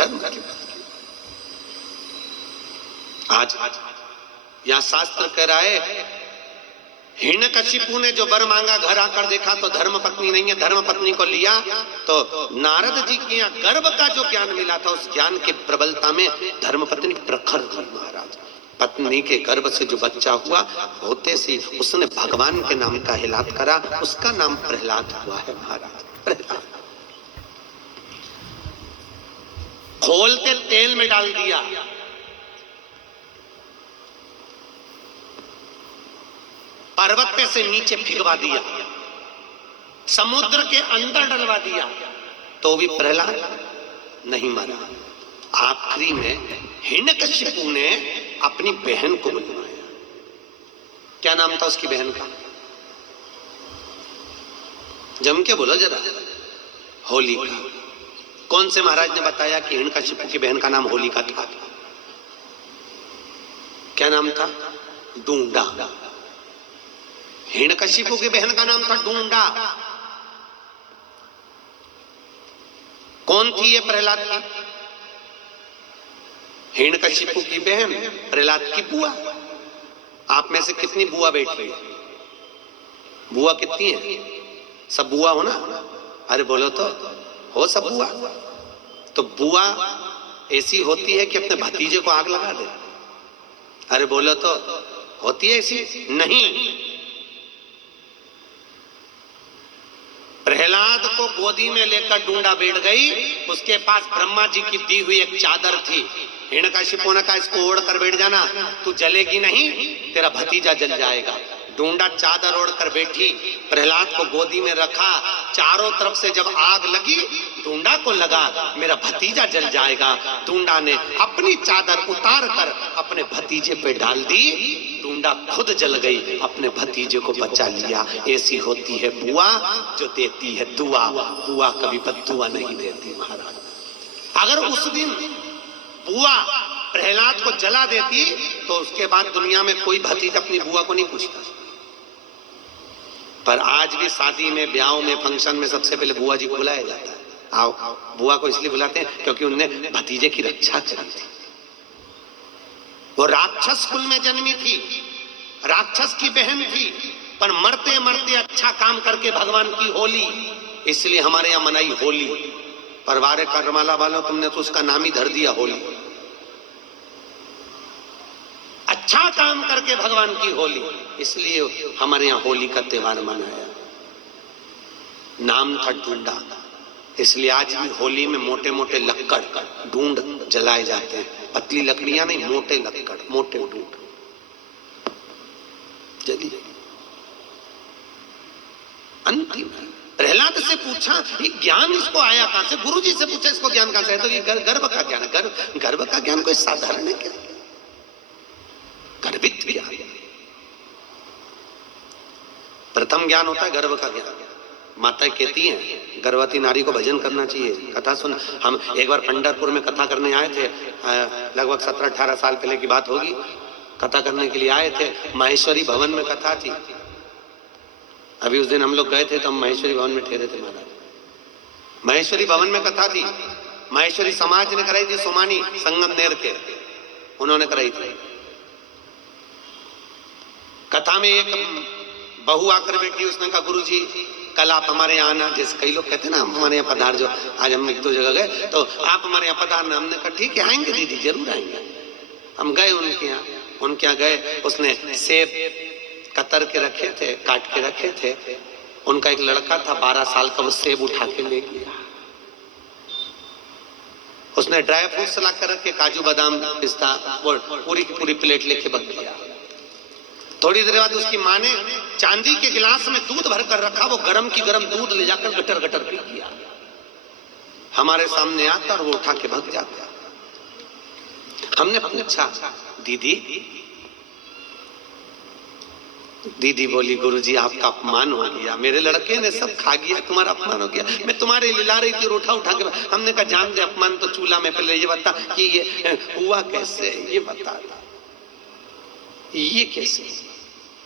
धर्म की बात की। आज यहां शास्त्र कह रहा है, हिरण्यकशिपु ने जो वर मांगा, घर आकर देखा तो धर्म पत्नी नहीं है, धर्म पत्नी को लिया तो नारद जी के यहाँ गर्भ का जो ज्ञान मिला था, उस ज्ञान की प्रबलता में धर्म पत्नी प्रखर हुई महाराज। पत्नी के गर्भ से जो बच्चा हुआ, होते से उसने भगवान के नाम का हिलात करा, उसका नाम प्रहलाद हुआ है महाराज। प्रहलाद खोलते तेल में डाल दिया, पर्वत पे से नीचे फिगवा दिया, समुद्र के अंदर डलवा दिया, तो भी प्रहलाद नहीं मरा। आखिरी में हिरण्यकशिपु ने अपनी बहन को बुलवाया। क्या नाम था उसकी बहन का? जम के बोलो जरा। होलिका। कौन से महाराज ने बताया कि हिरण्यकशिपु की बहन का नाम होलिका था? क्या नाम था? डूंडा। हिरण्यकशिपु की बहन का नाम था डूंडा। कौन थी ये प्रहलाद की? हिरण्यकशिपु की बहन, प्रहलाद की बुआ। आप में से कितनी बुआ बैठी है? बुआ कितनी है? सब बुआ हो ना? अरे बोलो तो, हो सब बुआ? तो बुआ ऐसी होती है कि अपने भतीजे को आग लगा दे? अरे बोलो तो, होती है ऐसी? नहीं। प्रहलाद को गोदी में लेकर डूंडा बैठ गई, उसके पास ब्रह्मा जी की दी हुई एक चादर थी। हिरण्यकशिपु ने कहा, इसको ओढ़ कर बैठ जाना, तू जलेगी नहीं, तेरा भतीजा जल जाएगा। डूंडा चादर ओढ़ कर बैठी, प्रहलाद को गोदी में रखा, चारों तरफ से जब आग लगी, डूंडा को लगा मेरा भतीजा जल जाएगा। डूंडा ने अपनी चादर उतार कर अपने भतीजे पे डाल दी, डूंडा खुद जल गई, अपने भतीजे को बचा लिया। ऐसी होती है बुआ जो देती है दुआ। बुआ कभी बद्दुआ नहीं देती महाराज। अगर उस दिन बुआ प्रहलाद को जला देती तो उसके बाद दुनिया में कोई भतीजा अपनी बुआ को नहीं पूछता। पर आज भी शादी में, ब्याह में, फंक्शन में सबसे पहले बुआ जी को बुलाया जाता है। आओ। बुआ को इसलिए बुलाते हैं क्योंकि उनने भतीजे की रक्षा करी थी। वो राक्षस कुल में जन्मी थी, राक्षस की बहन थी, पर मरते मरते अच्छा काम करके भगवान की होली, इसलिए हमारे यहाँ मनाई होली। परवारे करमाला वालों, तुमने तो उसका नाम ही धर दिया होली। अच्छा काम करके भगवान की होली, इसलिए हमारे यहाँ होली का त्योहार मनाया। नाम था डूंडा, इसलिए आज भी होली में मोटे मोटे लक्कड़ ढूंढ जलाए जाते हैं। पतली लकड़ियां नहीं, मोटे लक्कड़, मोटे ढूंढ जली। अंतिम प्रहलाद से पूछा, ये ज्ञान इसको आया कहां से? गुरु जी से पूछा, इसको ज्ञान कहां से है? तो ये गर्भ का ज्ञान। गर्भ का ज्ञान कोई साधारण है क्या? गर्भित भी आ गया। प्रथम ज्ञान होता है गर्भ का ज्ञान। माता कहती हैं गर्भवती नारी को भजन करना चाहिए। कथा सुन। हम एक बार पंढरपुर में कथा करने आए थे, लगभग 17-18 साल पहले की बात होगी। कथा करने के लिए आए थे, माहेश्वरी भवन में कथा थी। अभी उस दिन हम लोग गए थे तो हम माहेश्वरी भवन में ठहरे थे महाराज। माहेश्वरी भवन में कथा थी, माहेश्वरी समाज ने कराई थी, सोमानी संगमनेर के, उन्होंने कराई थी। कथा में एक बहू आकर बैठी, उसने कहा गुरु जी कल आप हमारे यहाँ आना। जैसे कई लोग कहते हैं ना, हम हमारे यहाँ पधार जो, आज हम एक दो जगह गए तो आप हमारे यहाँ पधारना। हमने कहा ठीक है आएंगे दीदी, जरूर आएंगे। हम गए उनके यहाँ, उनके यहाँ गए, उसने सेब कतर के रखे थे, काट के रखे थे। उनका एक लड़का था 12 साल का, वो सेब उठा के ले गया। उसने ड्राई फ्रूट्स ला कर रखे, काजू बादाम पिस्ता, वो पूरी की पूरी प्लेट लेके भाग गया। थोड़ी देर बाद उसकी माँ ने चांदी के गिलास में दूध भरकर रखा, वो गरम की गरम दूध ले जाकर गटर गटर पी गया। हमारे सामने आता और वो उठा के भाग जाता। हमने पूछा दीदी, दीदी बोली गुरुजी आपका अपमान हो गया, मेरे लड़के ने सब खा गया, तुम्हारा अपमान हो गया। मैं तुम्हारे लिए ला रही थी और उठा उठा के। हमने कहा जान दे, अपमान तो चूल्हा में, पहले ये बता कि ये हुआ कैसे, ये बता ये कैसे,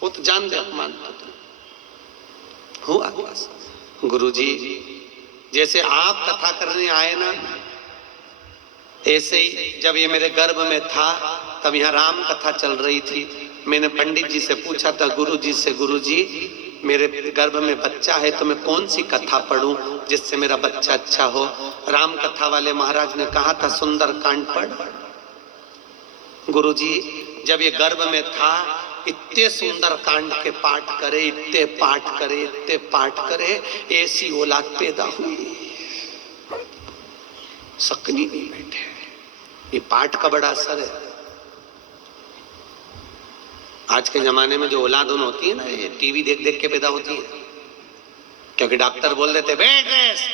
वो तो जान दे अपमान तो हुआ। गुरुजी जैसे आप कथा करने आए ना, ऐसे ही जब ये मेरे गर्भ में था तब यहाँ राम कथा चल रही थी। मैंने पंडित जी से पूछा था, गुरु जी से, गुरु जी मेरे गर्भ में बच्चा है तो मैं कौन सी कथा पढ़ूं जिससे मेरा बच्चा अच्छा हो। राम कथा वाले महाराज ने कहा था सुंदर कांड पढ़। गुरु जी जब ये गर्भ में था इतने सुंदर कांड के पाठ करे, इतने पाठ करे, इतने पाठ करे, ऐसी औलाद पैदा हुई, सकनी नहीं बैठे। ये पाठ का बड़ा असर है। आज के जमाने में जो औलाद होती है ना, ये टीवी देख देख के पैदा होती है, क्योंकि डॉक्टर बोल देते बेड रेस्ट,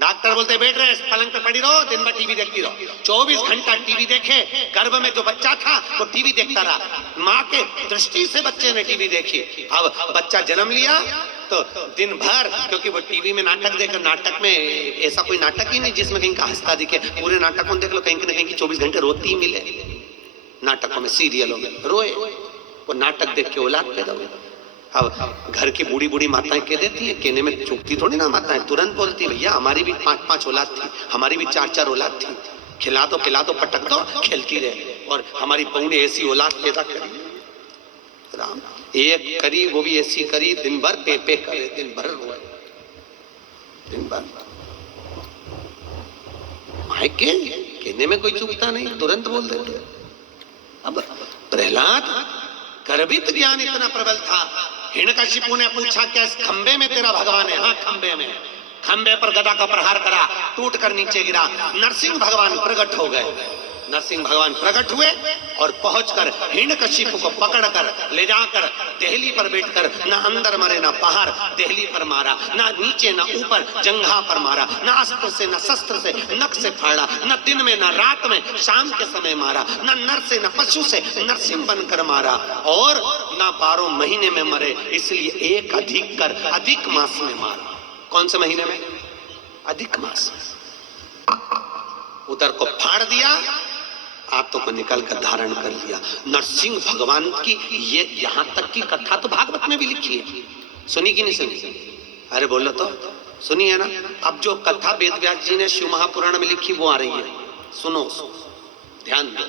डॉक्टर बोलते बेड रेस्ट, पलंग पे पड़ी रहो, दिन भर टीवी देखती रहो। 24 घंटा टीवी देखे, गर्भ में जो बच्चा था वो टीवी देखता रहा। माँ के दृष्टि से बच्चे ने टीवी देखी। अब बच्चा जन्म लिया तो दिन भर, क्योंकि वो टीवी में नाटक देकर, नाटक में ऐसा कोई नाटक ही नहीं जिसमें कहीं का हंसता दिखे। पूरे नाटक को देख लो, कहीं ना कहीं की 24 घंटे रोती ही मिले। नाटकों में, सीरियलों में रोए, वो नाटक देख के औलाद पैदा हुई। अब घर की बूढ़ी बूढ़ी माताएं कह देती है, कहने में चूकती थोड़ी ना माताएं, तुरंत बोलती भैया हमारी भी 5-5 औलाद थी, हमारी भी 4-4 औलाद थी, खिला दो पटक दो, खेलती रहे। और हमारी बहू ने ऐसी औलाद पैदा करी, राम एक करी, वो भी ऐसी करी, दिन भर पे करे, दिन भर रोए, दिन भर। मायके कहने में कोई चूकता नहीं, तुरंत बोल देते। अब प्रहलाद गर्भित ज्ञान इतना प्रबल था। हिरण्यकशिपु ने पूछा क्या इस खंबे में तेरा भगवान है? हाँ खंबे में। खंबे पर गदा का प्रहार करा, टूट कर नीचे गिरा। नरसिंह भगवान प्रकट हो गए। नरसिंह भगवान प्रकट हुए और पहुंचकर हिरण्यकशिपु को पकड़कर ले जाकर देहली पर बैठकर, ना अंदर मारे ना बाहर, देहली पर मारा, ना नीचे ना ऊपर, जंघा पर मारा, ना अस्त्र से ना शस्त्र से, नख से फाड़ा, न दिन में ना रात में, शाम के समय मारा, ना नर से ना पशु से, नरसिंह बनकर मारा, और ना 12 महीने में मरे, इसलिए एक अधिक कर अधिक मास में मारा। कौन से महीने में? अधिक मास। उधर को फाड़ दिया, आंतों को निकल कर धारण कर लिया। नरसिंह भगवान की ये यहां तक की कथा तो भागवत में भी लिखी है, सुनी कि नहीं सुनी? अरे बोलो तो, सुनी है ना? अब जो कथा वेद व्यास जी ने शिव महापुराण में लिखी वो आ रही है, सुनो, ध्यान दो।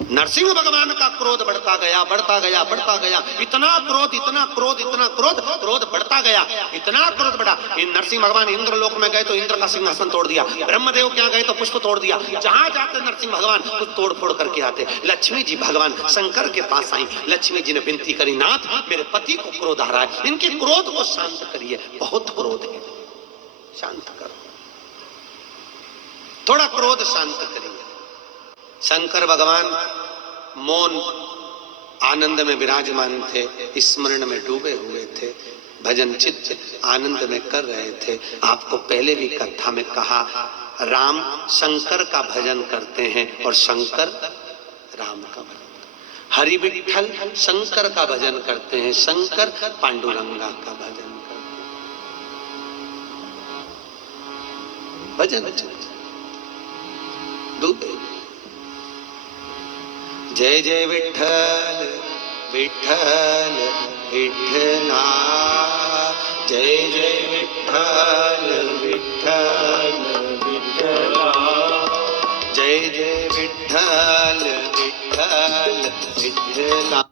नरसिंह भगवान का क्रोध बढ़ता गया, बढ़ता गया, बढ़ता गया, इतना क्रोध, इतना क्रोध, इतना क्रोध, क्रोध बढ़ता गया, इतना क्रोध बढ़ा। नरसिंह भगवान इंद्रलोक में गए तो इंद्र का सिंहासन तोड़ दिया, ब्रह्मदेव क्या गए तो पुष्प तोड़ दिया। जहां जाते नरसिंह भगवान कुछ तोड़ फोड़ करके आते। लक्ष्मी जी भगवान शंकर के पास आई। लक्ष्मी जी ने विनती करी, नाथ मेरे पति को क्रोध आ रहा है, इनके क्रोध को शांत करिए, बहुत क्रोध है, शांत करो, थोड़ा क्रोध शांत करिए। शंकर भगवान मौन आनंद में विराजमान थे, स्मरण में डूबे हुए थे, भजन चित्त आनंद में कर रहे थे। आपको पहले भी कथा में कहा, राम शंकर का भजन करते हैं और शंकर राम का भजन। हरि विठ्ठल शंकर का भजन करते हैं, शंकर पांडुरंगा का भजन करते हैं। भजन चित्त डूबे। जय जय विठ्ठल विठ्ठल विठ्ठला, जय जय विठ्ठल विठ्ठल विठ्ठला, जय जय विठ्ठल विठ्ठल विठ्ठला।